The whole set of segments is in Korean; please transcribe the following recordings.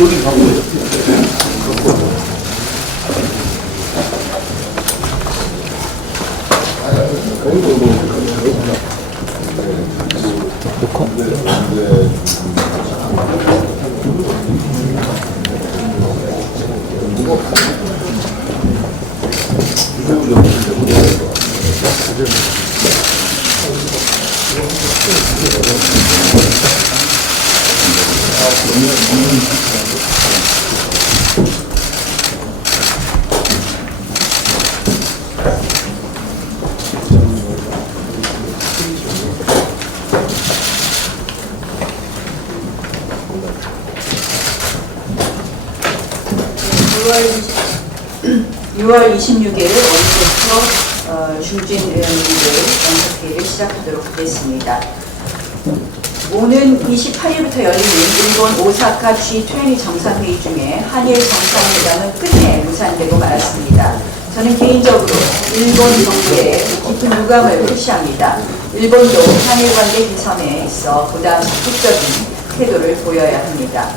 여기 가고 (6월 26일) 원내부터 중진 의원님들 연석회의를 시작하도록 하겠습니다. 오는 28일부터 열리는 일본 오사카 G20 정상회의 중에 한일 정상회담은 끝내 무산되고 말았습니다. 저는 개인적으로 일본 정부에 깊은 유감을 표시합니다. 일본도 한일 관계 개선에 있어 보다 적극적인 태도를 보여야 합니다.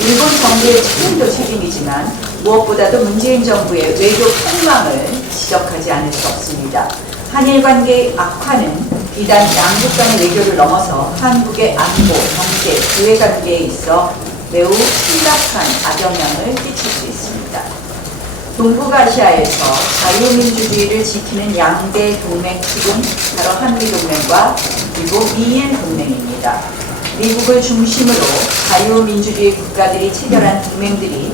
일본 정부의 책임도 책임이지만 무엇보다도 문재인 정부의 외교 폭망을 지적하지 않을 수 없습니다. 한일 관계 악화는 비단 양국 간의 외교를 넘어서 한국의 안보, 경제, 교회 관계에 있어 매우 심각한 악영향을 끼칠 수 있습니다. 동북아시아에서 자유민주주의를 지키는 양대 동맹 측은 바로 한미동맹과 그리고 미일동맹입니다. 미국을 중심으로 자유민주주의 국가들이 체결한 동맹들이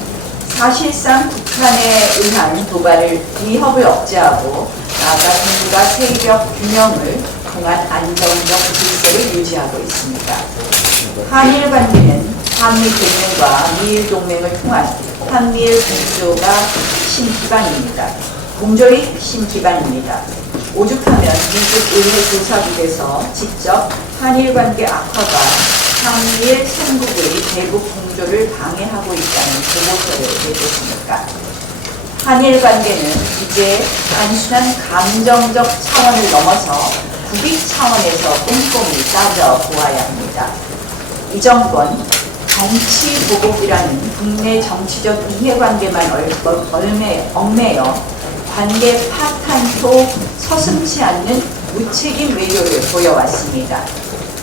사실상 북한에 의한 도발을 위협을 억제하고 나아가 동북아 세력 균형을 통한 안정적 질서를 유지하고 있습니다. 한일 관계는 한미동맹과 미일동맹을 통한 한미일 공조가 핵심 공조의 핵심 기반입니다. 오죽하면 미국 의회 조사국에서 직접 한일 관계 악화가 한미일 3국의 대북 공조를 방해하고 있다는 보고서를 내줬습니까? 한일 관계는 이제 단순한 감정적 차원을 넘어서 국익 차원에서 꼼꼼히 따져보아야 합니다. 이 정권 정치보복이라는 국내 정치적 이해관계만 얽매여 관계 파탄도 서슴지 않는 무책임 외교를 보여왔습니다.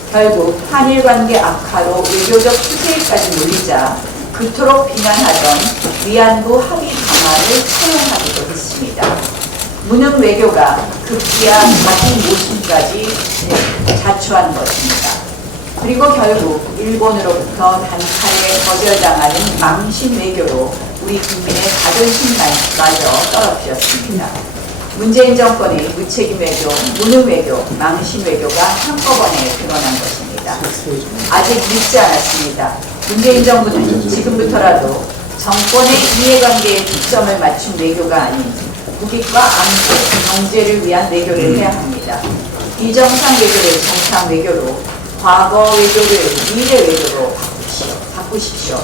결국 한일 관계 악화로 외교적 투쟁까지 몰리자 그토록 비난하던 위안부 합의 방안을 사용하기도 했습니다. 무능 외교가 급기야 자기 모순까지 자초한 것입니다. 그리고 결국 일본으로부터 단칼에 거절당하는 망신 외교로 우리 국민의 자존심마저 떨어뜨렸습니다. 문재인 정권의 무책임 외교, 무능 외교, 망신 외교가 한꺼번에 드러난 것입니다. 아직 늦지 않았습니다. 문재인 정부는 지금부터라도 정권의 이해관계에 초점을 맞춘 외교가 아닌 국익과 안보, 경제를 위한 외교를 해야 합니다. 비정상 외교를 정상 외교로, 과거 외교를 미래 외교로 바꾸십시오.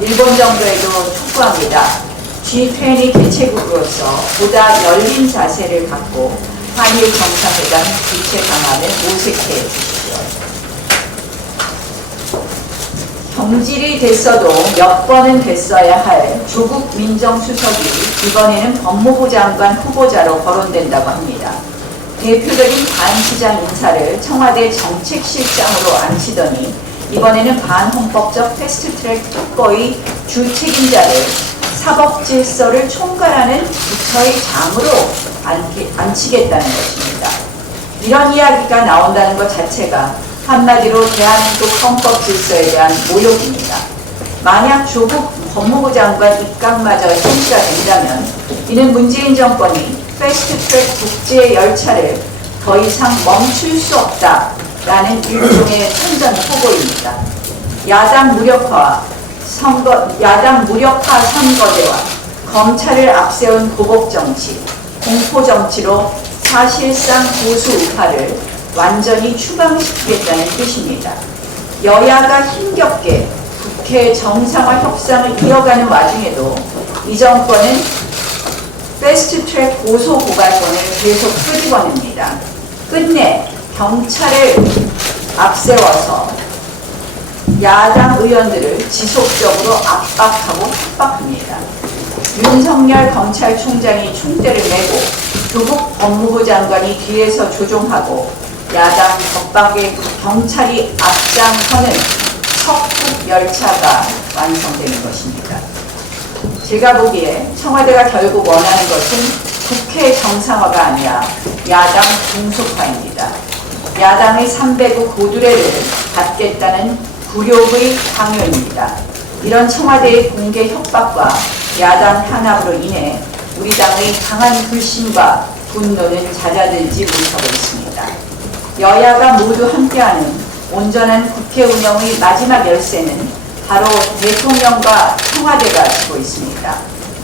일본 정부에도 촉구합니다. G20 개최국으로서 보다 열린 자세를 갖고 한일 정상회담 개최 방안을 모색해 주십시오. 경질이 됐어도 몇 번은 됐어야 할 조국 민정수석이 이번에는 법무부 장관 후보자로 거론된다고 합니다. 대표적인 반시장 인사를 청와대 정책실장으로 앉히더니 이번에는 반헌법적 패스트트랙 특보의 주책임자를 사법질서를 총괄하는 부처의 장으로 앉히겠다는 것입니다. 이런 이야기가 나온다는 것 자체가 한마디로 대한민국 헌법 질서에 대한 모욕입니다. 만약 조국 법무부 장관 입각마저 실시가 된다면 이는 문재인 정권이 패스트트랙 국제 열차를 더 이상 멈출 수 없다라는 일종의 선전포고입니다. 야당 무력화 선거제와 검찰을 앞세운 보복정치, 공포정치로 사실상 보수 우파를 완전히 추방시키겠다는 뜻입니다. 여야가 힘겹게 국회 정상화 협상을 이어가는 와중에도 이 정권은 패스트트랙 고소 고발권을 계속 끄집어냅니다. 끝내 경찰을 앞세워서 야당 의원들을 지속적으로 압박하고 협박합니다. 윤석열 검찰총장이 총대를 메고 조국 법무부 장관이 뒤에서 조종하고 야당 법박에 경찰이 앞장서는 석국 열차가 완성되는 것입니다. 제가 보기에 청와대가 결국 원하는 것은 국회 정상화가 아니라 야당 중속화입니다. 야당의 309 고두례를 받겠다는 굴욕의 강요입니다. 이런 청와대의 공개 협박과 야당 탄압으로 인해 우리 당의 강한 불신과 분노는 잦아들지 못하고 있습니다. 여야가 모두 함께하는 온전한 국회 운영의 마지막 열쇠는 바로 대통령과 청와대가 지고 있습니다.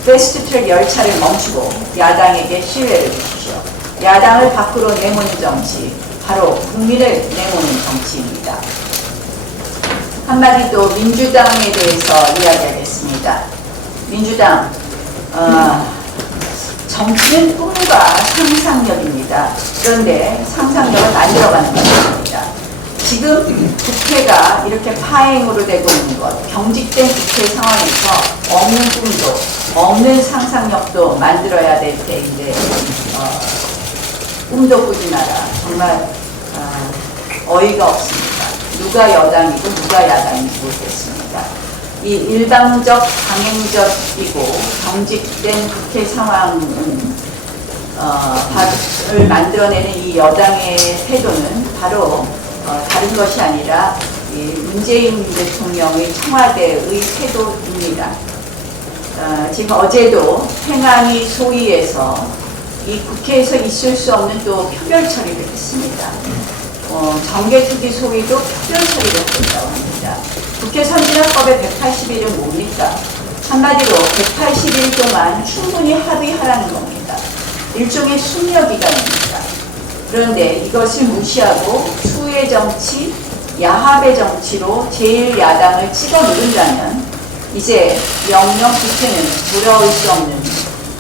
패스트트랙 열차를 멈추고 야당에게 신뢰를 주십시오. 야당을 밖으로 내모는 정치, 바로 국민을 내모는 정치입니다. 한마디 또 민주당에 대해서 이야기하겠습니다. 민주당, 정치는 꿈과 상상력입니다. 그런데 상상력을 만들어가는 것입니다. 지금 국회가 이렇게 파행으로 되고 있는 것, 경직된 국회 상황에서 없는 꿈도 없는 상상력도 만들어야 될 때인데 꿈도 꾸지 마라. 정말 어이가 없습니다. 누가 여당이고 누가 야당인지 모르겠습니다. 이 일방적, 강행적이고 경직된 국회 상황은 을 만들어내는 이 여당의 태도는 바로 다른 것이 아니라 이 문재인 대통령의 청와대의 태도입니다. 지금 어제도 행안위 소위에서 이 국회에서 있을 수 없는 또 표결 처리를 했습니다. 정개특위 소위도 표결 처리를 했다고 합니다. 국회 선진화법의 180일은 뭡니까? 한마디로 180일 동안 충분히 합의하라는 겁니다. 일종의 숙려기간입니다. 그런데 이것을 무시하고 수의 정치, 야합의 정치로 제1야당을 찍어 누른다면 이제 영영 국회는 돌아올 수 없는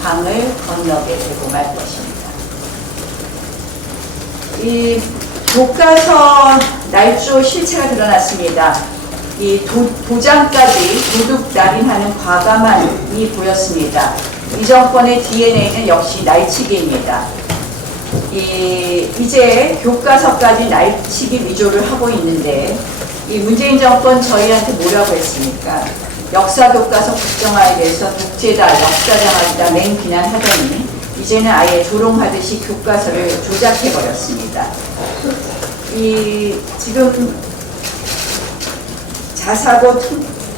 강을 건너게 되고 말 것입니다. 이 교과서 날조 실체가 드러났습니다. 이 도장까지 도둑 날인하는 과감함이 보였습니다. 이 정권의 DNA는 역시 날치기입니다. 이제 교과서까지 날치기 위조를 하고 있는데 이 문재인 정권 저희한테 뭐라고 했습니까? 역사 교과서 국정화에 대해서 독재다, 역사장악이다 맹비난하더니 이제는 아예 조롱하듯이 교과서를 조작해버렸습니다. 지금 자사고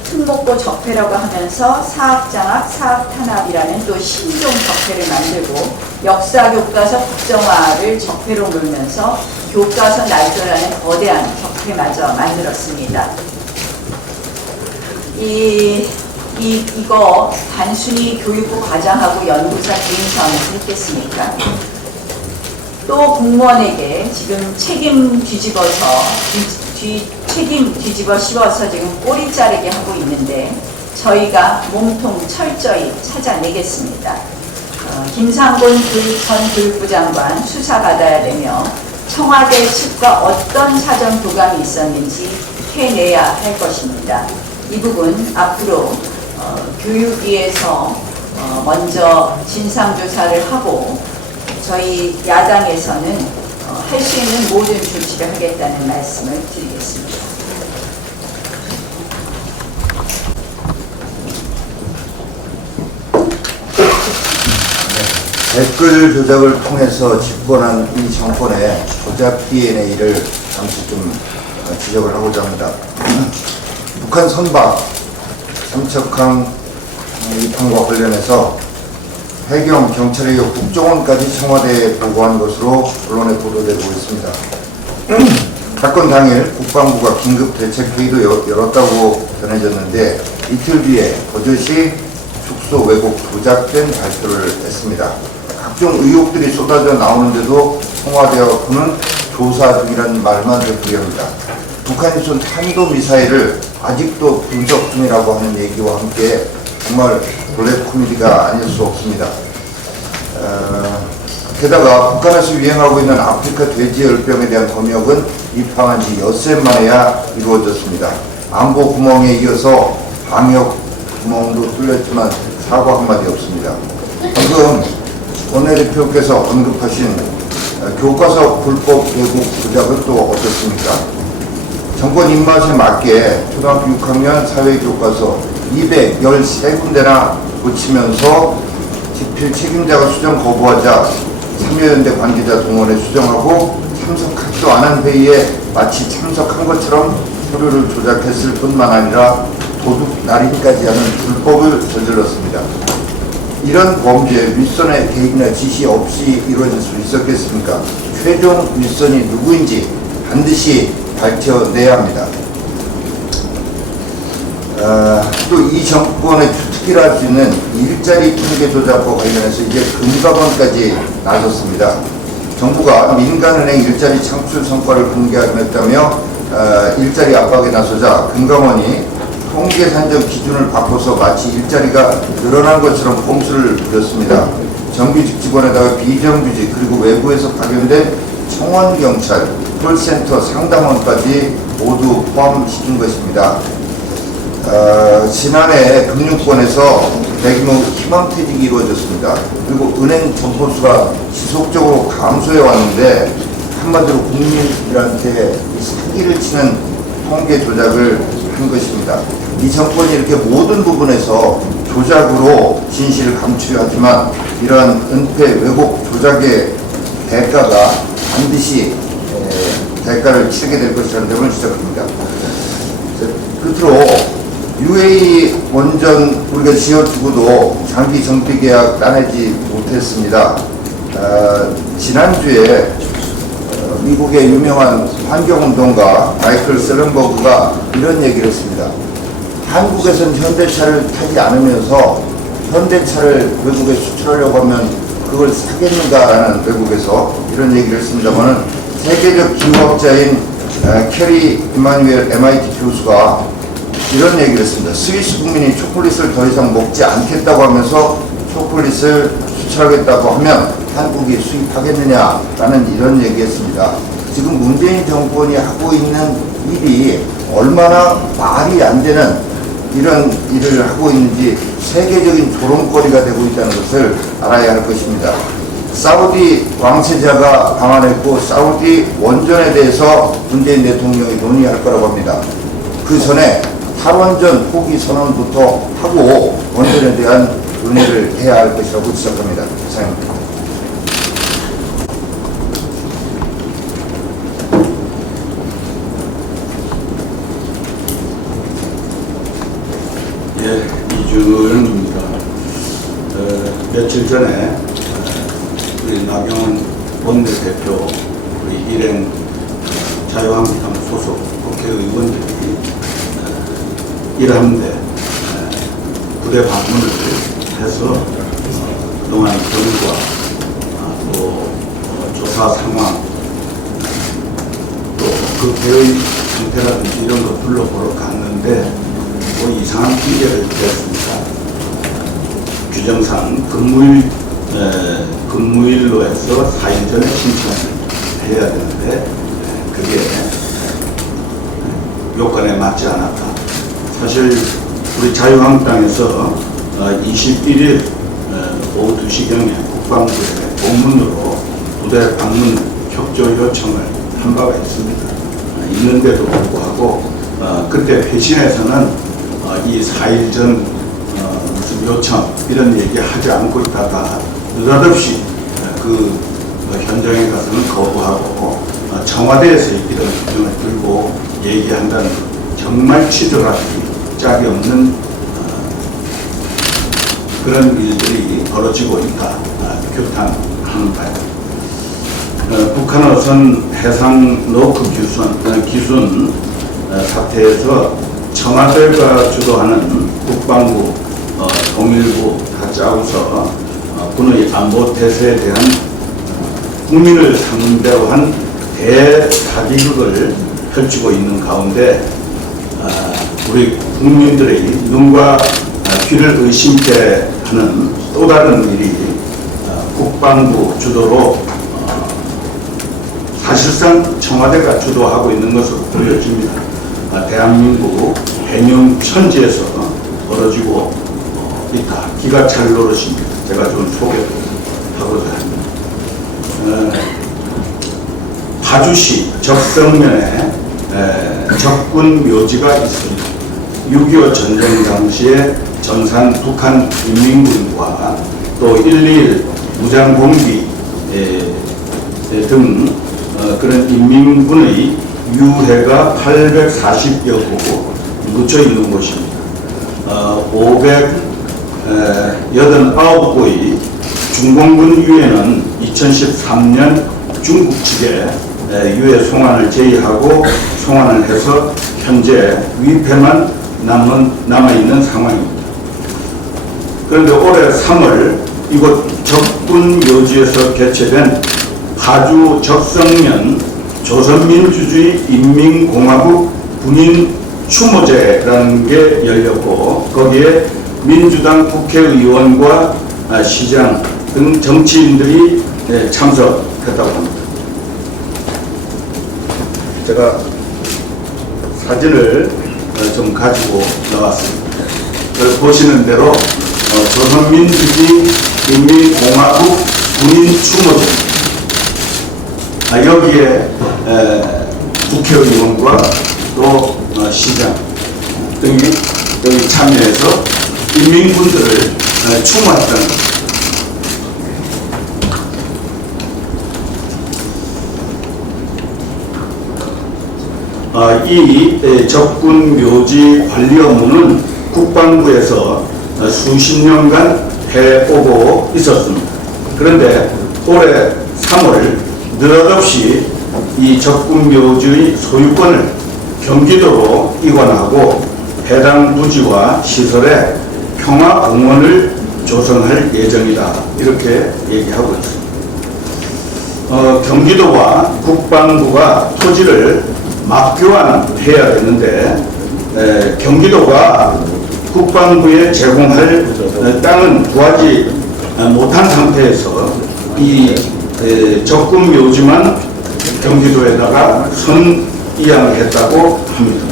특목고 적폐라고 하면서 사학장악, 사학탄압이라는 또 신종 적폐를 만들고 역사교과서 국정화를 적폐로 몰면서 교과서 날조라는 거대한 적폐마저 만들었습니다. 이거 단순히 교육부 과장하고 연구사 개인 차원에서 했겠습니까? 또 공무원에게 지금 책임 뒤집어 씌워서 지금 꼬리 자르게 하고 있는데 저희가 몸통 철저히 찾아내겠습니다. 김상곤 전 교육부 장관 수사받아야 되며 청와대 측과 어떤 사전 교감이 있었는지 해내야 할 것입니다. 이 부분 앞으로 교육위에서 먼저 진상조사를 하고 저희 야당에서는 할 수 있는 모든 조치를 하겠다는 말씀을 드리겠습니다. 댓글 조작을 통해서 집권한 이 정권의 조작 DNA를 잠시 좀 지적을 하고자 합니다. 북한 선박 삼척항 입항과 관련해서 해경, 경찰의 국정원까지 청와대에 보고한 것으로 언론에 보도되고 있습니다. 사건 당일 국방부가 긴급 대책회의도 열었다고 전해졌는데 이틀 뒤에 버젓이 축소 왜곡 조작된 발표를 했습니다. 각종 의혹들이 쏟아져 나오는데도 청와대와는 조사 중이라는 말만 되풀이합니다. 북한이 쏜 탄도미사일을 아직도 분석 중이라고 하는 얘기와 함께 정말 블랙 코미디가 아닐 수 없습니다. 게다가 북한에서 유행하고 있는 아프리카 돼지열병에 대한 검역은 입항한 지 엿새 만에야 이루어졌습니다. 안보 구멍에 이어서 방역 구멍도 뚫렸지만 사과 한마디 없습니다. 방금 원내대표께서 언급하신 교과서 불법 왜곡 조작은 또 어떻습니까? 정권 입맛에 맞게 초등학교 6학년 사회교과서 213군데나 고치면서 집필 책임자가 수정 거부하자 참여연대 관계자 동원해 수정하고 참석하지도 않은 회의에 마치 참석한 것처럼 서류를 조작했을 뿐만 아니라 도둑 날인까지 하는 불법을 저질렀습니다. 이런 범죄에 윗선의 개입이나 지시 없이 이루어질 수 있었겠습니까? 최종 윗선이 누구인지 반드시 밝혀내야 합니다. 또 이 정권의 주특기라 할 수 있는 일자리 통계 조작과 관련해서 이제 금감원까지 나섰습니다. 정부가 민간은행 일자리 창출 성과를 공개하겠다며 일자리 압박에 나서자 금감원이 통계 산정 기준을 바꿔서 마치 일자리가 늘어난 것처럼 꼼수를 부렸습니다. 정규직 직원에다가 비정규직 그리고 외부에서 파견된 청원경찰, 콜센터, 상담원까지 모두 포함시킨 것입니다. 지난해 금융권에서 대규모 희망퇴직이 이루어졌습니다. 그리고 은행 점포수가 지속적으로 감소해 왔는데 한마디로 국민들한테 사기를 치는 통계 조작을 한 것입니다. 이 정권이 이렇게 모든 부분에서 조작으로 진실을 감추려 하지만 이러한 은폐, 왜곡, 조작의 대가가 반드시 대가를 치르게 될 것이라는 점을 지적합니다. 끝으로 UAE 원전 우리가 지어두고도 장기 정비 계약 따내지 못했습니다. 지난주에 미국의 유명한 환경운동가 마이클 셀런버그가 이런 얘기를 했습니다. 한국에선 현대차를 타지 않으면서 현대차를 외국에 수출하려고 하면 그걸 사겠는가라는 외국에서 이런 얘기를 했습니다만 세계적 기후학자인 캐리 이마누엘 MIT 교수가 이런 얘기를 했습니다. 스위스 국민이 초콜릿을 더 이상 먹지 않겠다고 하면서 초콜릿을 수출하겠다고 하면 한국이 수입하겠느냐라는 이런 얘기했습니다. 지금 문재인 정권이 하고 있는 일이 얼마나 말이 안 되는 이런 일을 하고 있는지 세계적인 조롱거리가 되고 있다는 것을 알아야 할 것입니다. 사우디 왕세자가 방한했고 사우디 원전에 대해서 문재인 대통령이 논의할 거라고 합니다. 그 전에 탈원전 포기 선언부터 하고 원전에 대한 논의를 해야 할 것이라고 지적합니다. 이상입니다. 예, 이준입니다. 며칠 전에 우리 나경원 원내대표, 우리 일행 자유한국당 소속 국회의원들이 일하는데 부대 방문을 해서 그동안 결과 또 조사 상황 또 그 배의 상태라든지 이런 거 둘러보러 갔는데 뭐 이상한 핑계를 댔습니다. 규정상 근무일로 해서 4일 전에 신청을 해야 되는데 그게 요건에 맞지 않았다. 사실 우리 자유한국당에서 21일 오후 2시경에 국방부에 공문으로 부대 방문 협조 요청을 한 바가 있습니다. 있는데도 불구하고 그때 회신에서는 이 4일 전 무슨 요청 이런 얘기 하지 않고 있다가 느닷없이 그 현장에 가서는 거부하고 청와대에서 이런 규정을 들고 얘기한다는 정말 치졸하기 짝이 없는 그런 일들이 벌어지고 있다. 규탄하는 바입니다. 북한 어선 해상 노크 기순 사태에서 청와대가 주도하는 국방부, 통일부 다 짜고서 군의 안보 태세에 대한 국민을 상대로 한 대사기극을 펼치고 있는 가운데 우리 국민들의 눈과 귀를 의심케 하는 또 다른 일이 국방부 주도로 사실상 청와대가 주도하고 있는 것으로 보여집니다. 대한민국 해명 천지에서 벌어지고 있다. 기가 찰 노릇입니다. 제가 좀 소개하고자 합니다. 파주시 적성면에 적군 묘지가 있습니다. 6.25 전쟁 당시에 전산 북한 인민군과 또 1.21 무장공비 등 그런 인민군의 유해가 840여 구 묻혀 있는 곳입니다. 589구의 중공군 유해는 2013년 중국 측에 유해 송환을 제의하고 송환을 해서 현재 위패만 남아있는 상황입니다. 그런데 올해 3월 이곳 적군 묘지에서 개최된 파주 적성면 조선민주주의 인민공화국 군인 추모제라는 게 열렸고 거기에 민주당 국회의원과 시장 등 정치인들이 참석했다고 합니다. 제가 사진을 좀 가지고 나왔습니다. 보시는 대로 조선민주주의 인민공화국 군인 추모제 여기에 국회의원과 또 시장 등이 여기 참여해서 인민군들을 추모했다는 이 적군 묘지 관리 업무는 국방부에서 수십 년간 해오고 있었습니다. 그런데 올해 3월 느닷없이 이 적군 묘지의 소유권을 경기도로 이관하고 해당 부지와 시설에 평화공원을 조성할 예정이다. 이렇게 얘기하고 있습니다. 경기도와 국방부가 토지를 맞교환해야 되는데 경기도가 국방부에 제공할 땅은 구하지 못한 상태에서 이 적군 묘지만 경기도에다가 선이양을 했다고 합니다.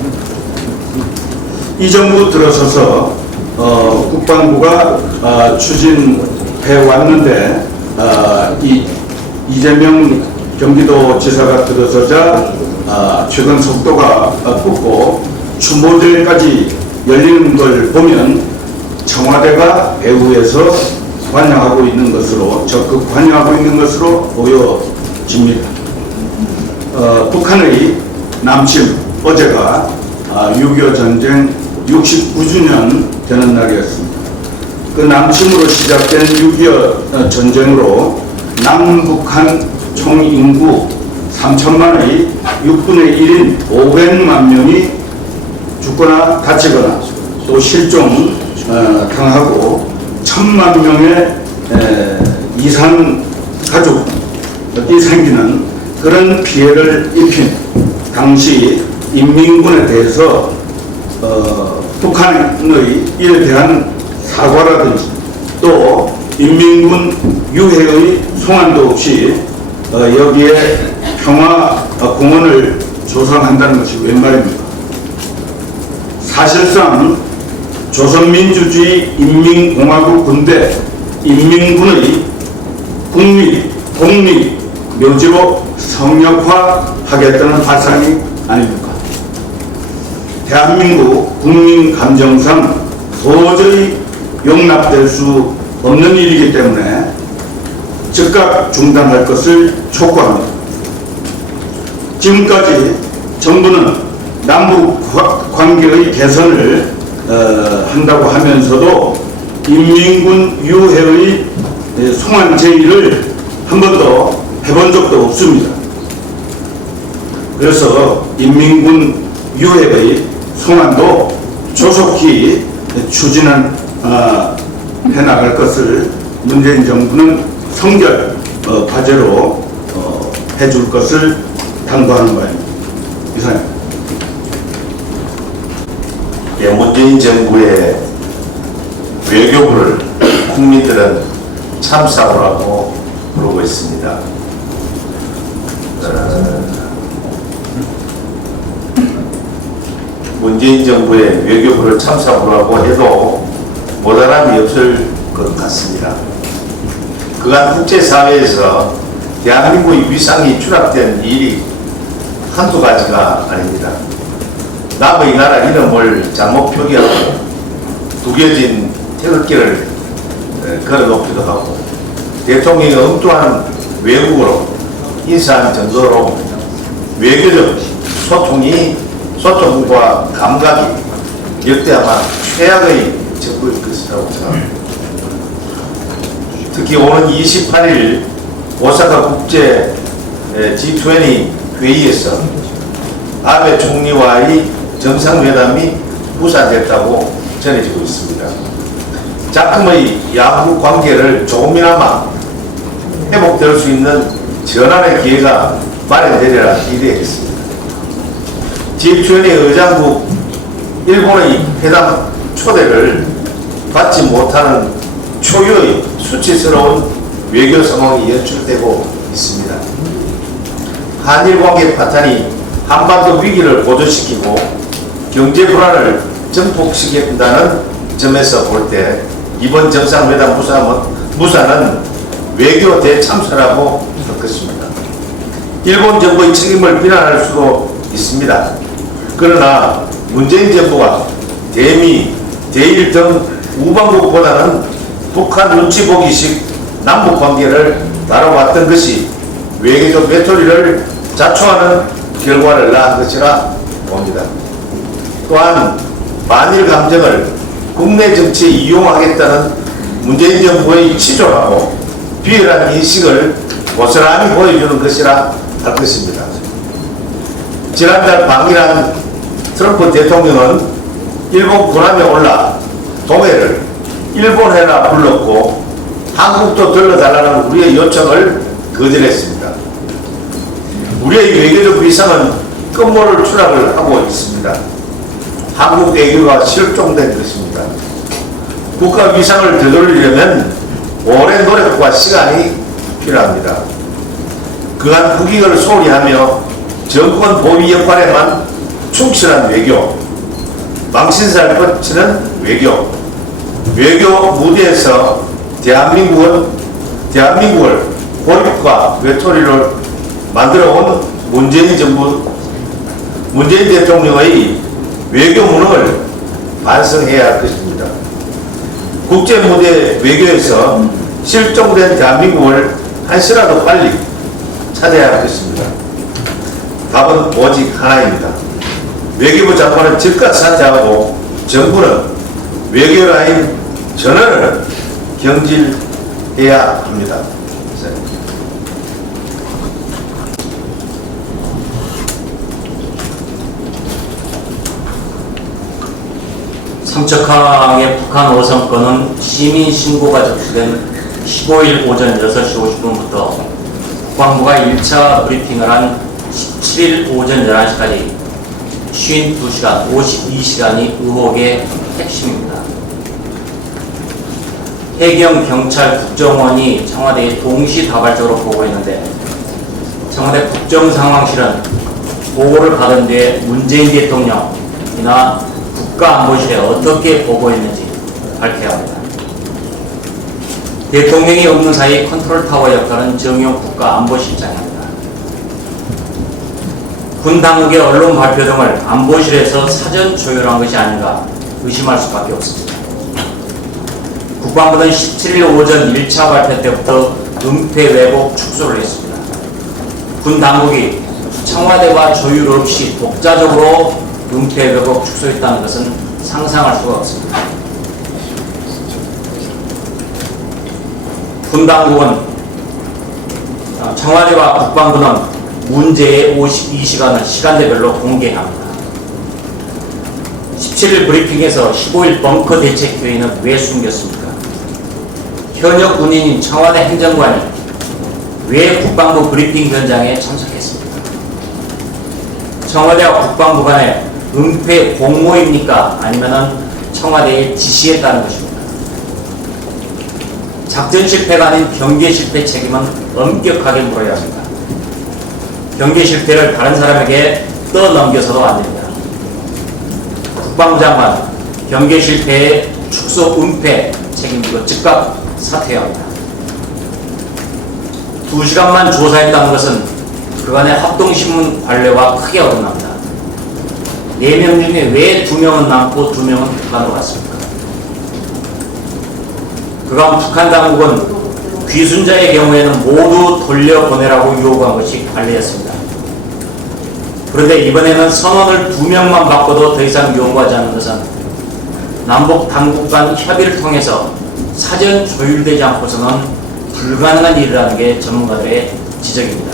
이 정부 들어서서 국방부가 추진해 왔는데 이재명 경기도지사가 들어서자 최근 속도가 붙고 추모제까지 열리는 걸 보면 청와대가 배후에서 관여하고 있는 것으로 적극 관여하고 있는 것으로 보여집니다. 북한의 남침 어제가 6.25 전쟁 69주년 되는 날이었습니다. 그 남침으로 시작된 6.25 전쟁으로 남북한 총 인구 3천만의 6분의 1인 500만 명이 죽거나 다치거나 또 실종 당하고 1,000만 명의 이산 가족이 생기는 그런 피해를 입힌 당시 인민군에 대해서 북한의 이에 대한 사과라든지 또 인민군 유해의 송환도 없이 여기에 평화공원을 조성한다는 것이 웬 말입니까? 사실상 조선민주주의 인민공화국 군대 인민군의 공립 묘지로 성역화하겠다는 발상이 아닙니까? 대한민국 국민 감정상 도저히 용납될 수 없는 일이기 때문에 즉각 중단할 것을 촉구합니다. 지금까지 정부는 남북 관계의 개선을 한다고 하면서도 인민군 유해의 송환 제의를 한 번도 해본 적도 없습니다. 그래서 인민군 유해의 송환도 조속히 추진해 나갈 것을 문재인 정부는 성결 과제로 해줄 것을 당부하는 바입니다. 이상입니다. 예, 문재인 정부의 외교부를 국민들은 참사고라고 부르고 있습니다. 문재인 정부의 외교부를 참석하고 해도 모자람이 없을 것 같습니다. 그간 국제사회에서 대한민국의 위상이 추락된 일이 한두 가지가 아닙니다. 남의 나라 이름을 잘못 표기하고 구겨진 태극기를 걸어놓기도 하고 대통령이 엉뚱한 외국어로 인사한 정도로 외교적 소통과 감각이 역대 아마 최악의 정부일 것이라고 생각합니다. 특히 오는 28일 오사카 국제 G20 회의에서 아베 총리와의 정상회담이 무산됐다고 전해지고 있습니다. 작금의 양국 관계를 조금이나마 회복될 수 있는 전환의 기회가 마련되리라 기대했습니다. G20의 의장국 일본의 회담 초대를 받지 못하는 초유의 수치스러운 외교 상황이 연출되고 있습니다. 한일 관계 파탄이 한반도 위기를 고조시키고 경제 불안을 증폭시킨다는 점에서 볼 때 이번 정상회담 무산은 외교 대참사라고 할 것입니다. 일본 정부의 책임을 비난할 수도 있습니다. 그러나 문재인 정부가 대미, 대일 등 우방국보다는 북한 눈치 보기식 남북 관계를 다뤄왔던 것이 외교적 외톨이를 자초하는 결과를 낳은 것이라 봅니다. 또한 반일 감정을 국내 정치에 이용하겠다는 문재인 정부의 치졸하고 비열한 인식을 고스란히 보여주는 것이라 할 것입니다. 지난달 방일한 트럼프 대통령은 일본 군함에 올라 동해를 일본해라 불렀고 한국도 들러달라는 우리의 요청을 거절했습니다. 우리의 외교적 위상은 끝모를 추락을 하고 있습니다. 한국 외교가 실종된 것입니다. 국가 위상을 되돌리려면 오랜 노력과 시간이 필요합니다. 그간 국익을 소홀히 하며 정권 보위 역할에만 충실한 외교, 망신살 뻗치는 외교 무대에서 대한민국을 고립과 외톨이를 만들어온 문재인 대통령의 외교 무능을 반성해야 할 것입니다. 국제 무대 외교에서 실종된 대한민국을 한시라도 빨리 찾아야 할 것입니다. 답은 오직 하나입니다. 외교부 장관은 즉각 사퇴하고 정부는 외교라인 전원을 경질해야 합니다. 삼척항의 북한 5선권은 시민 신고가 접수된 15일 오전 6시 50분부터 국방부가 1차 브리핑을 한 17일 오전 11시까지 52시간, 52시간이 의혹의 핵심입니다. 해경, 경찰, 국정원이 청와대에 동시다발적으로 보고했는데 청와대 국정상황실은 보고를 받은 뒤에 문재인 대통령이나 국가안보실에 어떻게 보고했는지 밝혀야 합니다. 대통령이 없는 사이 컨트롤타워 역할은 정용 국가안보실장입니다. 군 당국의 언론 발표 등을 안보실에서 사전 조율한 것이 아닌가 의심할 수밖에 없습니다. 국방부는 17일 오전 1차 발표 때부터 은폐 왜곡 축소를 했습니다. 군 당국이 청와대와 조율 없이 독자적으로 은폐 왜곡 축소했다는 것은 상상할 수가 없습니다. 군 당국은 청와대와 국방부는 문제의 52시간을 시간대별로 공개합니다. 17일 브리핑에서 15일 벙커 대책회의는 왜 숨겼습니까? 현역 군인인 청와대 행정관이 왜 국방부 브리핑 현장에 참석했습니까? 청와대와 국방부 간의 은폐 공모입니까? 아니면 청와대의 지시에 따른 것입니까? 작전 실패가 아닌 경계 실패 책임은 엄격하게 물어야 합니다. 경계 실패를 다른 사람에게 떠넘겨서도 안 됩니다. 국방장관 경계 실패의 축소 은폐 책임지고 즉각 사퇴해야 합니다. 2시간만 조사했다는 것은 그간의 합동신문 관례와 크게 어긋납니다. 4명 중에 왜 2명은 남고 2명은 북한으로 갔습니까? 그간 북한 당국은 귀순자의 경우에는 모두 돌려보내라고 요구한 것이 관례였습니다. 그런데 이번에는 선언을 2명만 바꿔도 더 이상 요구하지 않는 것은 남북 당국 간 협의를 통해서 사전 조율되지 않고서는 불가능한 일이라는 게 전문가들의 지적입니다.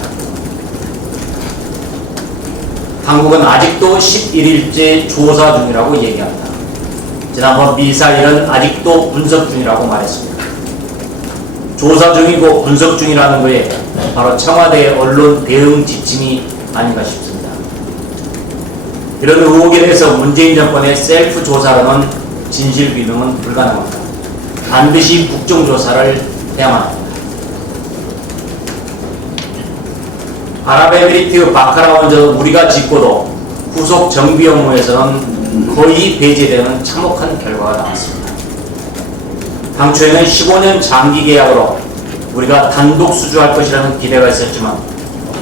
당국은 아직도 11일째 조사 중이라고 얘기합니다. 지난번 미사일은 아직도 분석 중이라고 말했습니다. 조사 중이고 분석 중이라는 것에 바로 청와대의 언론 대응 지침이 아닌가 싶습니다. 이런 의혹에 대해서 문재인 정권의 셀프 조사로는 진실 규명은 불가능합니다. 반드시 국정조사를 해야만 합니다. 아랍에미리트 바카라 원전 우리가 짓고도 후속 정비 업무에서는 거의 배제되는 참혹한 결과가 나왔습니다. 당초에는 15년 장기 계약으로 우리가 단독 수주할 것이라는 기대가 있었지만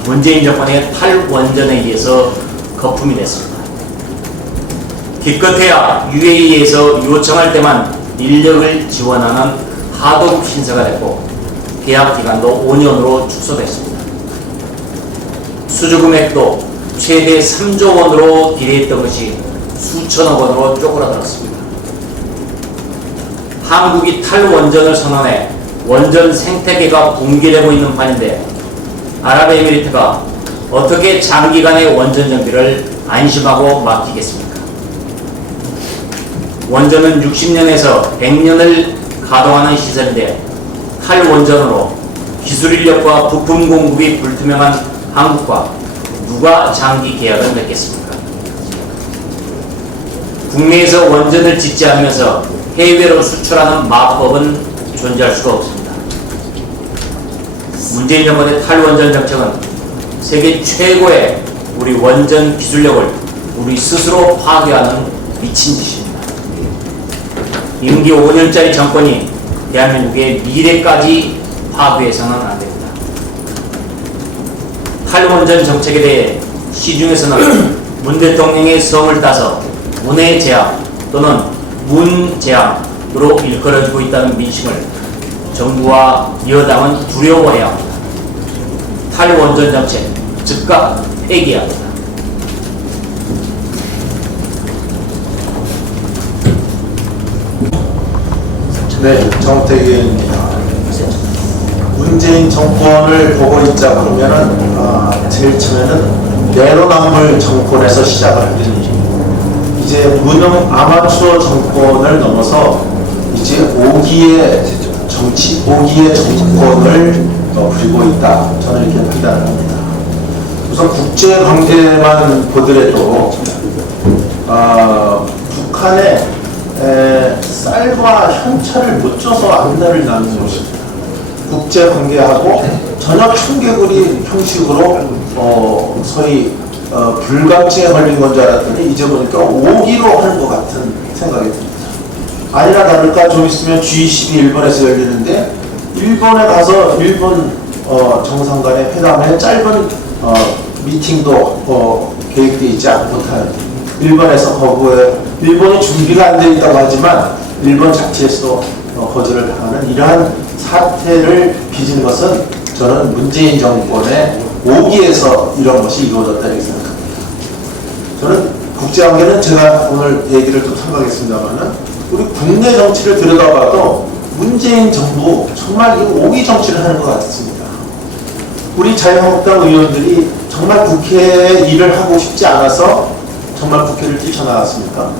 문재인 정권의 탈원전에 의해서 거품이 됐습니다. 기껏해야 UAE에서 요청할 때만 인력을 지원하는 하도급 신세가 됐고 계약 기간도 5년으로 축소됐습니다. 수주 금액도 최대 3조 원으로 딜레이했던 것이 수천억 원으로 쪼그라들었습니다. 한국이 탈원전을 선언해 원전 생태계가 붕괴되고 있는 판인데 아랍에미리트가 어떻게 장기간의 원전 정비를 안심하고 맡기겠습니까? 원전은 60년에서 100년을 가동하는 시설인데 탈원전으로 기술 인력과 부품 공급이 불투명한 한국과 누가 장기 계약을 맺겠습니까? 국내에서 원전을 짓지 않으면서 해외로 수출하는 마법은 존재할 수가 없습니다. 문재인 정권의 탈원전 정책은 세계 최고의 우리 원전 기술력을 우리 스스로 파괴하는 미친 짓입니다. 임기 5년짜리 정권이 대한민국의 미래까지 파괴해서는 안 됩니다. 탈원전 정책에 대해 시중에서는 문 대통령의 성을 따서 문의 제약 또는 문제약으로 일컬어지고 있다는 민심을 정부와 여당은 두려워해야 합니다. 탈원전 정책 즉각 폐기해야 합니다. 네, 정태기 의원입니다. 문재인 정권을 보고 있자 그러면은 제일 처음에는 내로남불 정권에서 시작을 하게 됩니다. 이제 무능 아마추어 정권을 넘어서 이제 5기의 정치, 5기의 정권을 부리고 있다. 저는 이렇게 판단을 합니다. 우선 국제 관계만 보더라도 북한에 쌀과 현찰을 못 줘서 안달을 나는 것입니다. 국제 관계하고 전혀 청개구리 형식으로 소위 불감증에 걸린 건 줄 알았더니 이제 보니까 오기로 하는 것 같은 생각이 듭니다. 아니나 다를까 좀 있으면 G20이 일본에서 열리는데 일본에 가서 일본 정상 간의 회담에 짧은 미팅도 계획되어 있지 못한 일본에서 거부해 일본이 준비가 안 되어 있다고 하지만 일본 자체에서 거절을 당하는 이러한 사태를 빚은 것은 저는 문재인 정권의 5기에서 이런 것이 이루어졌다 이렇게 생각합니다. 저는 국제관계는 제가 오늘 얘기를 좀 삼가겠습니다만은 우리 국내 정치를 들여다봐도 문재인 정부 정말 이 5기 정치를 하는 것 같습니다. 우리 자유한국당 의원들이 정말 국회에 일을 하고 싶지 않아서 정말 국회를 뛰쳐나갔습니까?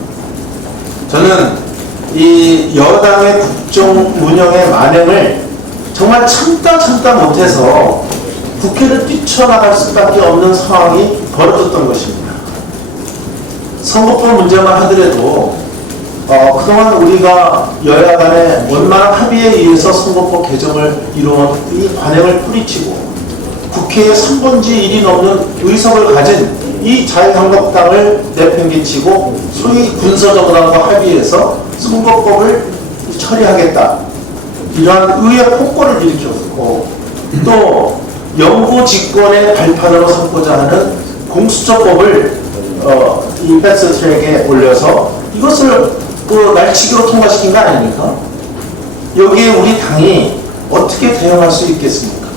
저는 이 여당의 국정 운영의 만행을 정말 참다 못해서 국회를 뛰쳐나갈 수밖에 없는 상황이 벌어졌던 것입니다. 선거법 문제만 하더라도 그동안 우리가 여야 간의 원만한 합의에 의해서 선거법 개정을 이루어 이 관행을 뿌리치고 국회에 3분의 1이 넘는 의석을 가진 이 자유한국당을 내팽개치고 소위 군사정당과 합의해서 선거법을 처리하겠다. 이러한 의회 폭거를 일으켰고 또 영구 집권의 발판으로 삼고자 하는 공수처법을 이 패스트트랙에 올려서 이것을 그 날치기로 통과시킨 거 아닙니까? 여기에 우리 당이 어떻게 대응할 수 있겠습니까?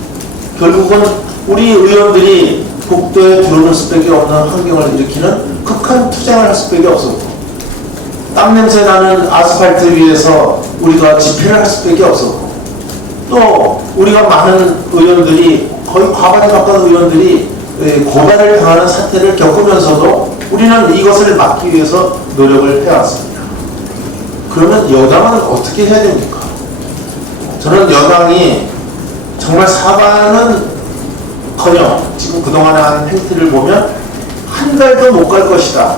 결국은 우리 의원들이 국도에 들어올 수밖에 없는 환경을 일으키는 극한 투쟁을 할 수밖에 없었고 땀냄새 나는 아스팔트 위에서 우리가 집회를 할 수밖에 없었고 또 우리가 많은 의원들이 거의 과반에 가까운 의원들이 고발을 당하는 사태를 겪으면서도 우리는 이것을 막기 위해서 노력을 해왔습니다. 그러면 여당은 어떻게 해야 됩니까? 저는 여당이 정말 사과는 커녕 지금 그동안에 한 행태를 보면 한 달도 못 갈 것이다.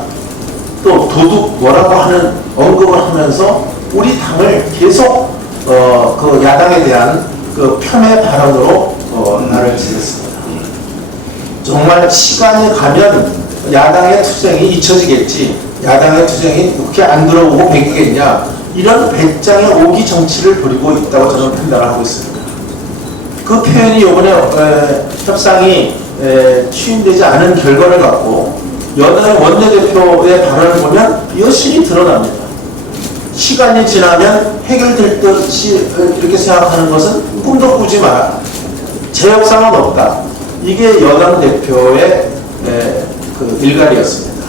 또 도둑 뭐라고 하는 언급을 하면서 우리 당을 계속 그 야당에 대한 그 편의 발언으로 나를 지냈습니다. 정말 시간이 가면 야당의 투쟁이 잊혀지겠지. 야당의 투쟁이 그렇게 안 들어오고 배기겠냐. 이런 배짱의 오기 정치를 벌이고 있다고 저는 판단을 하고 있습니다. 그 표현이 이번에 협상이 취임되지 않은 결과를 갖고 여당의 원내대표의 발언을 보면 여실히 드러납니다. 시간이 지나면 해결될 듯이 이렇게 생각하는 것은 꿈도 꾸지 마라. 제 협상은 없다. 이게 여당 대표의 그 일갈이었습니다.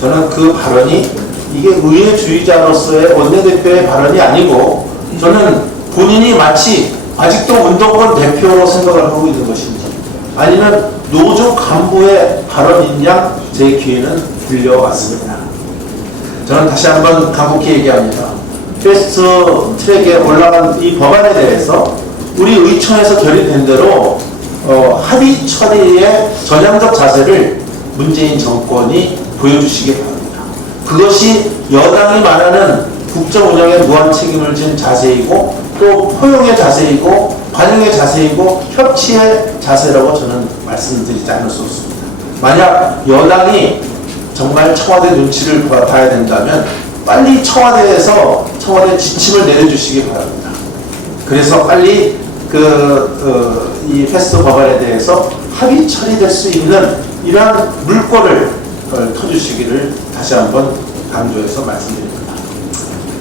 저는 그 발언이 이게 의회주의자로서의 원내대표의 발언이 아니고 저는 본인이 마치 아직도 운동권 대표로 생각을 하고 있는 것인지 아니면 노조 간부의 발언인 양 제 귀에는 들려왔습니다. 저는 다시 한번 간곡히 얘기합니다. 패스트 트랙에 올라간 이 법안에 대해서 우리 의총에서 결의된 대로 합의 처리의 전향적 자세를 문재인 정권이 보여주시기 바랍니다. 그것이 여당이 말하는 국정 운영에 무한 책임을 진 자세이고 또 포용의 자세이고 반영의 자세이고 협치의 자세라고 저는 말씀드리지 않을 수 없습니다. 만약 여당이 정말 청와대 눈치를 봐야 된다면 빨리 청와대에서 청와대 지침을 내려주시기 바랍니다. 그래서 빨리 이 패스트 법안에 대해서 합의 처리될 수 있는 이러한 물꼬를 터주시기를 다시 한번 강조해서 말씀드립니다.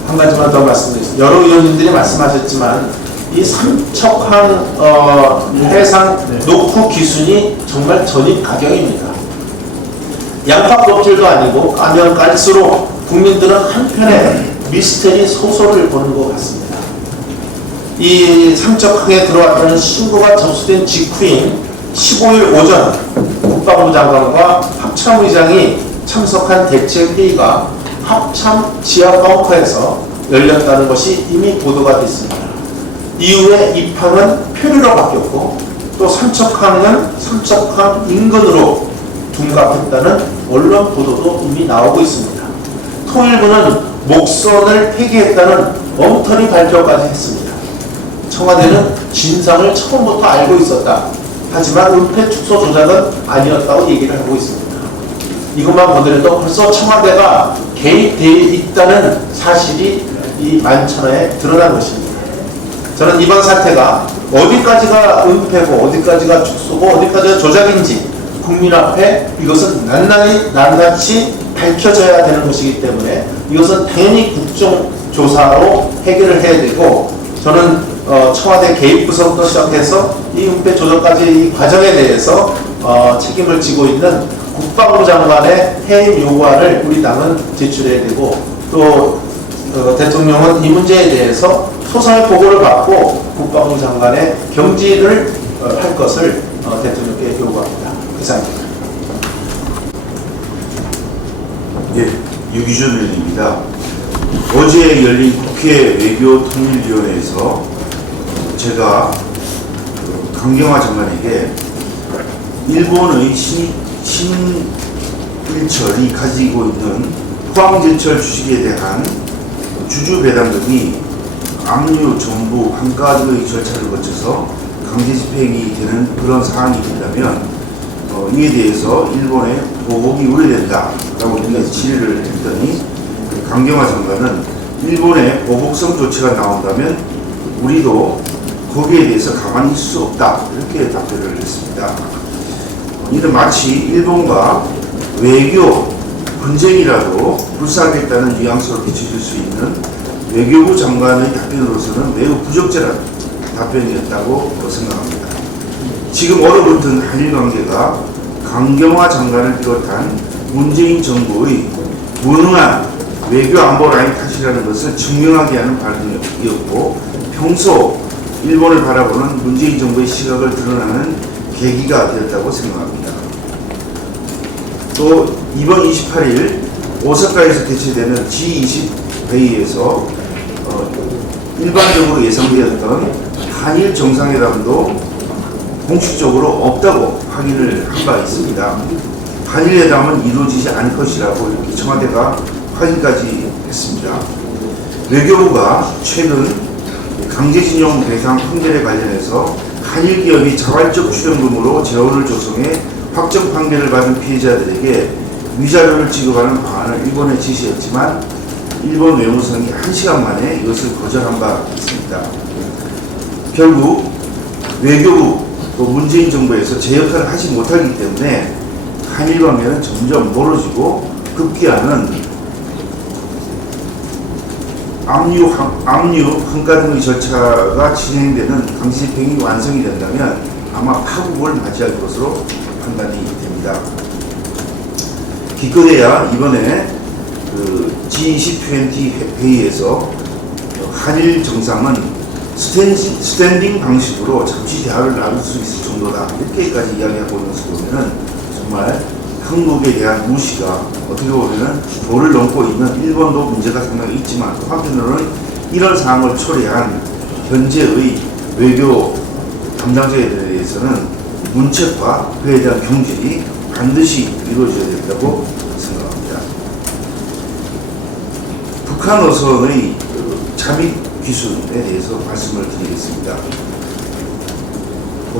한 가지만 더 말씀드리겠습니다. 여러 의원님들이 말씀하셨지만 이 삼척항 해상 노후 기순이 정말 전입가경입니다. 양파 껍질도 아니고 까면 깔수록 국민들은 한편의 미스테리 소설을 보는 것 같습니다. 이 삼척항에 들어왔다는 신고가 접수된 직후인 15일 오전 국방부 장관과 합참 의장이 참석한 대책회의가 합참 지하 벙커에서 열렸다는 것이 이미 보도가 됐습니다. 이후에 입항은 표류로 바뀌었고 또 삼척항은 삼척항 인근으로 둔갑했다는 언론 보도도 이미 나오고 있습니다. 통일부는 목선을 폐기했다는 엉터리 발표까지 했습니다. 청와대는 진상을 처음부터 알고 있었다. 하지만 은폐 축소 조작은 아니었다고 얘기를 하고 있습니다. 이것만 보더라도 벌써 청와대가 개입되어 있다는 사실이 이 만천하에 드러난 것입니다. 저는 이번 사태가 어디까지가 은폐고 어디까지가 축소고 어디까지가 조작인지 국민 앞에 이것은 낱낱이 밝혀져야 되는 것이기 때문에 이것은 당연히 국정조사로 해결을 해야 되고 저는 청와대 개입부서부터 시작해서 이 은폐 조작까지 이 과정에 대해서 책임을 지고 있는 국방부 장관의 해임 요구안을 우리 당은 제출해야 되고 또 대통령은 이 문제에 대해서 소상의 보고를 받고 국방부 장관의 경질을 할 것을 대통령께 요구합니다. 이상입니다. 예, 유기준 의원입니다. 어제 열린 국회 외교통일위원회에서 제가 강경화 장관에게 일본의 신일철이 가지고 있는 포항제철 주식에 대한 주주 배당 등이 압류, 전부, 한 가지의 절차를 거쳐서 강제 집행이 되는 그런 사항이 된다면 이에 대해서 일본의 보복이 우려된다라고 이렇게 질의를 했더니 강경화 장관은 일본의 보복성 조치가 나온다면 우리도 거기에 대해서 가만히 있을 수 없다 이렇게 답변을 했습니다. 이는 마치 일본과 외교 분쟁이라도 불사하겠다는 뉘앙스로 비춰질 수 있는 외교부 장관의 답변으로서는 매우 부적절한 답변이었다고 생각합니다. 지금 얼어붙은 한일 관계가 강경화 장관을 비롯한 문재인 정부의 무능한 외교 안보 라인 탓이라는 것을 증명하게 하는 발언이었고 평소 일본을 바라보는 문재인 정부의 시각을 드러나는 계기가 되었다고 생각합니다. 또 이번 28일 오사카에서 개최되는 G20 회의에서 일반적으로 예상되었던 한일 정상회담도 공식적으로 없다고 확인을 한 바 있습니다. 한일회담은 이루어지지 않을 것이라고 이렇게 청와대가 확인까지 했습니다. 외교부가 최근 강제징용 배상 판결에 관련해서 한일 기업이 자발적 출연금으로 재원을 조성해 확정 판결을 받은 피해자들에게 위자료를 지급하는 방안을 일본에 지시했지만 일본 외무성이 1시간 만에 이것을 거절한 바 있습니다. 결국 외교부 또 문재인 정부에서 제 역할을 하지 못하기 때문에 한일 관계는 점점 멀어지고 급기야는 압류 한가 등의 절차가 진행되는 강제집행이 완성이 된다면 아마 파국을 맞이할 것으로 판단이 됩니다. 기껏해야 이번에 G20 회의에서 한일 정상은 스탠딩 방식으로 잠시 대화를 나눌 수 있을 정도다 이렇게까지 이야기하고 있는 것을 보면은 정말 한국에 대한 무시가 어떻게 보면은 도를 넘고 있는 일본도 문제가 상당히 있지만 또 한편으로는 이런 상황을 초래한 현재의 외교 담당자에 대해서는 문책과 그에 대한 경질이 반드시 이루어져야 된다고 생각합니다. 북한 어선의 잠입 귀순에 대해서 말씀을 드리겠습니다.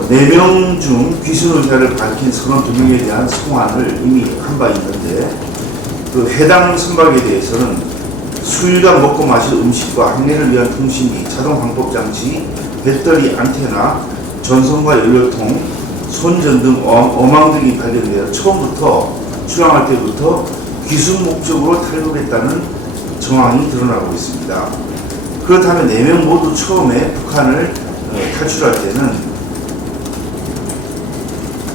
4명 중 귀순 의사를 밝힌 32명에 대한 송환을 이미 한 바 있는데 그 해당 선박에 대해서는 수일간 먹고 마실 음식과 항해를 위한 통신기, 자동 방법장치, 배터리 안테나, 전선과 연료통, 손전 등 어망 등이 발견되어 처음부터 출항할 때부터 귀순 목적으로 탈북했다는 정황이 드러나고 있습니다. 그렇다면 4명 모두 처음에 북한을 탈출할 때는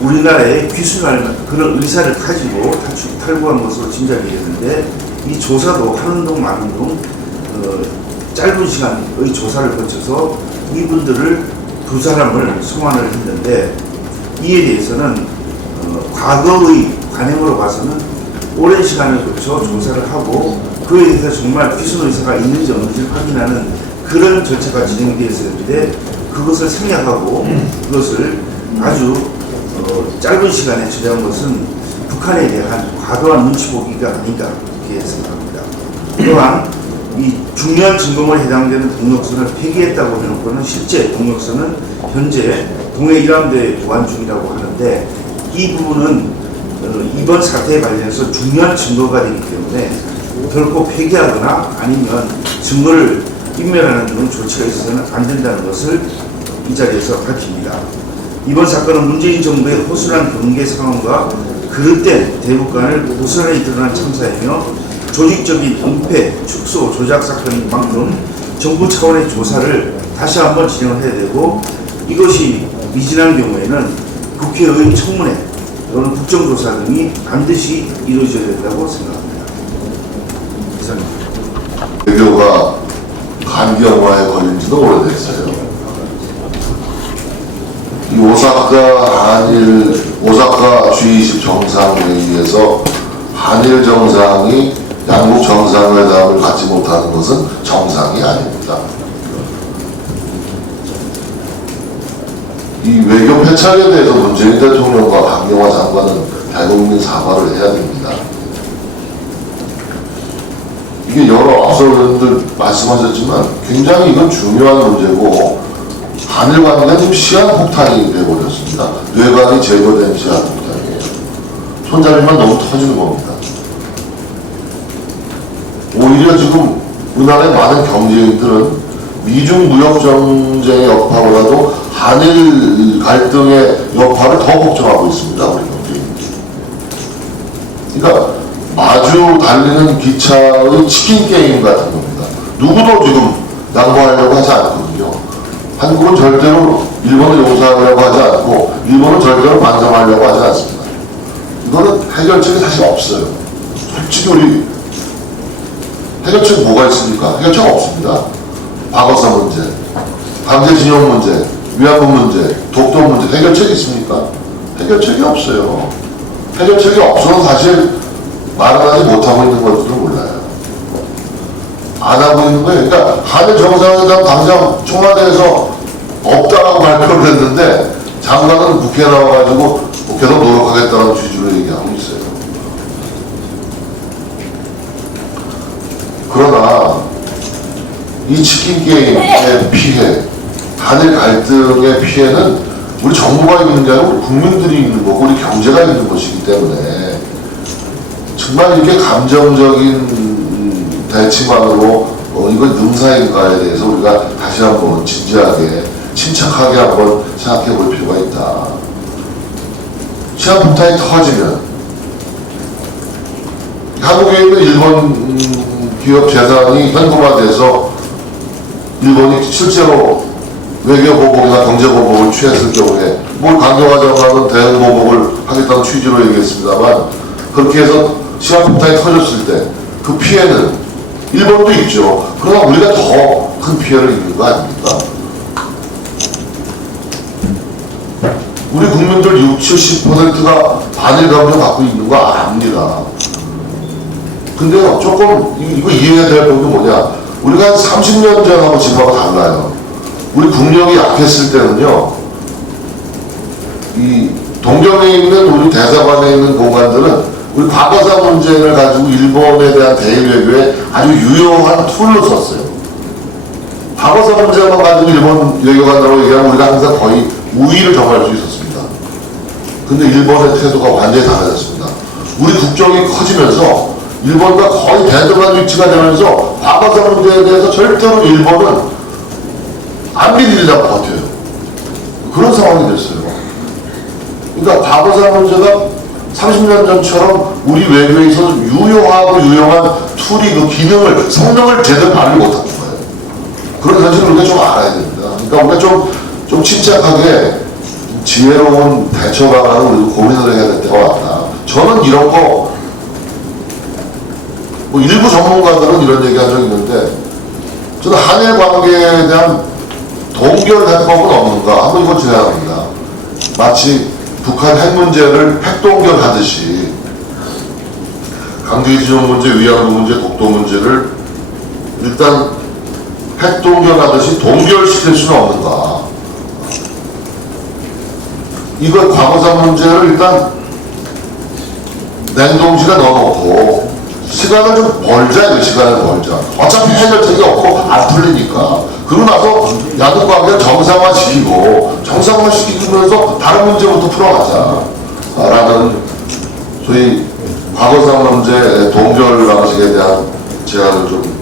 우리나라에 귀순할 그런 의사를 가지고 탈북한 것으로 짐작이 되는데 이 조사도 하는 동 마는 동 짧은 시간의 조사를 거쳐서 이분들을 2사람을 송환을 했는데 이에 대해서는 과거의 관행으로 봐서는 오랜 시간을 거쳐 조사를 하고 그에 대해서 정말 귀순 의사가 있는지 없는지 확인하는 그런 절차가 진행되었는데 그것을 생략하고 그것을 아주 짧은 시간에 처리한 것은 북한에 대한 과도한 눈치 보기가 아닌가 이렇게 생각합니다. 또한 이 중요한 증거물에 해당되는 동력선을 폐기했다고 해놓고는 실제 동력선은 현재 동해 일함대에 보관 중이라고 하는데 이 부분은 이번 사태에 관련해서 중요한 증거가 되기 때문에 결코 폐기하거나 아니면 증거를 인멸하는 그런 조치가 있어서는 안 된다는 것을 이 자리에서 밝힙니다. 이번 사건은 문재인 정부의 허술한 경계 상황과 그릇된 대북관을 고스란히 드러난 참사이며 조직적인 은폐, 축소, 조작 사건인 만큼 정부 차원의 조사를 다시 한번 진행을 해야 되고 이것이 미진한 경우에는 국회의 청문회 또는 국정조사 등이 반드시 이루어져야 된다고 생각합니다. 이상입니다. 외교가 강경화에 걸린 지도 오래됐어요. 이 오사카 G20 정상회의에서 한일 정상이 양국 정상회담을 갖지 못하는 것은 정상이 아닙니다. 이 외교 패착에 대해서 문재인 대통령과 강경화 장관은 대국민 사과를 해야 됩니다. 이게 여러 앞서 의원들 말씀하셨지만 굉장히 이건 중요한 문제고 한일 관계가 지금 시한폭탄이 되어버렸습니다. 뇌관이 제거된 시한폭탄이에요. 손잡이만 너무 터지는 겁니다. 오히려 지금 우리나라의 많은 경제인들은 미중 무역 정쟁의 여파보다도 한일 갈등의 여파를 더 걱정하고 있습니다. 우리 경제인들. 그러니까 마주 달리는 기차의 치킨 게임 같은 겁니다. 누구도 지금 양보하려고 하지 않거든요. 한국은 절대로 일본을 용서하려고 하지 않고 일본은 절대로 반성하려고 하지 않습니다. 이거는 해결책이 사실 없어요. 솔직히 우리 해결책 뭐가 있습니까? 해결책 없습니다. 과거사 문제, 강제징용 문제, 위안부 문제, 독도 문제 해결책이 있습니까? 해결책이 없어요. 해결책이 없어서 사실 말을 하지 못하고 있는 것들도 몰라요. 안 하고 있는 거예요. 그러니까 한일 정상회담 당장 청와대에서 없다라고 발표를 했는데 장관은 국회에 나와가지고 계속 노력하겠다는 취지로 얘기하고 있어요. 그러나 이 치킨 게임의 피해, 한일 갈등의 피해는 우리 정부가 있는 게 아니고 우리 국민들이 있는 거고 우리 경제가 있는 것이기 때문에 정말 이렇게 감정적인 대치만으로 이건 능사인가에 대해서 우리가 다시 한번 진지하게 침착하게 한번 생각해 볼 필요가 있다. 시한폭탄이 터지면 한국에 있는 일본 기업 재산이 현금화돼서 일본이 실제로 외교보복이나 경제보복을 취했을 경우에 뭘 강경화 장관은 대응보복을 하겠다는 취지로 얘기했습니다만 그렇게 해서 시한폭탄이 터졌을 때 그 피해는 일본도 있죠. 그러나 우리가 더 큰 피해를 입는 거 아닙니까? 우리 국민들 60, 70%가 반일 감정 갖고 있는 거 압니다. 근데요, 조금 이거 이해해야 될 부분이 뭐냐? 우리가 한 30년 전하고 지금하고 달라요. 우리 국력이 약했을 때는요, 이 동경에 있는 우리 대사관에 있는 공간들은 우리 과거사 문제를 가지고 일본에 대한 대일 외교에 아주 유용한 툴로 썼어요. 과거사 문제만 가지고 일본 외교관이라고 얘기하면 우리가 항상 거의 우위를 점할 수 있었습니다. 근데 일본의 태도가 완전히 달라졌습니다. 우리 국적이 커지면서 일본과 거의 대등한 위치가 되면서 과거사 문제에 대해서 절대로 일본은 안 믿으려고 버텨요. 그런 상황이 됐어요. 그러니까 과거사 문제가 30년 전처럼 우리 외교에 있어서 유효하고 유용한 툴이 그 기능을, 성능을 제대로 발휘 못하는 거예요. 그런 현실을 우리가 좀 알아야 됩니다. 그러니까 우리가 좀 침착하게 지혜로운 대처 방안을 우리도 고민을 해야 될 때가 왔다. 저는 이런 거, 뭐 일부 전문가들은 이런 얘기 한 적이 있는데, 저는 한일 관계에 대한 동결 해법은 없는가? 한번 이거 제안합니다. 마치 북한 핵 문제를 핵동결하듯이 강제징용 문제, 위안부 문제, 독도 문제를 일단 핵동결하듯이 동결시킬 수는 없는가? 이거 과거사 문제를 일단 냉동실에 넣어놓고 시간을 좀 벌자, 이 시간을 벌자. 어차피 해결책이 없고 안 풀리니까. 그러고 나서 양국 관계를 정상화시키고 정상화시키면서 다른 문제부터 풀어가자. 라는 소위 과거사 문제 동결 방식에 대한 제안을 좀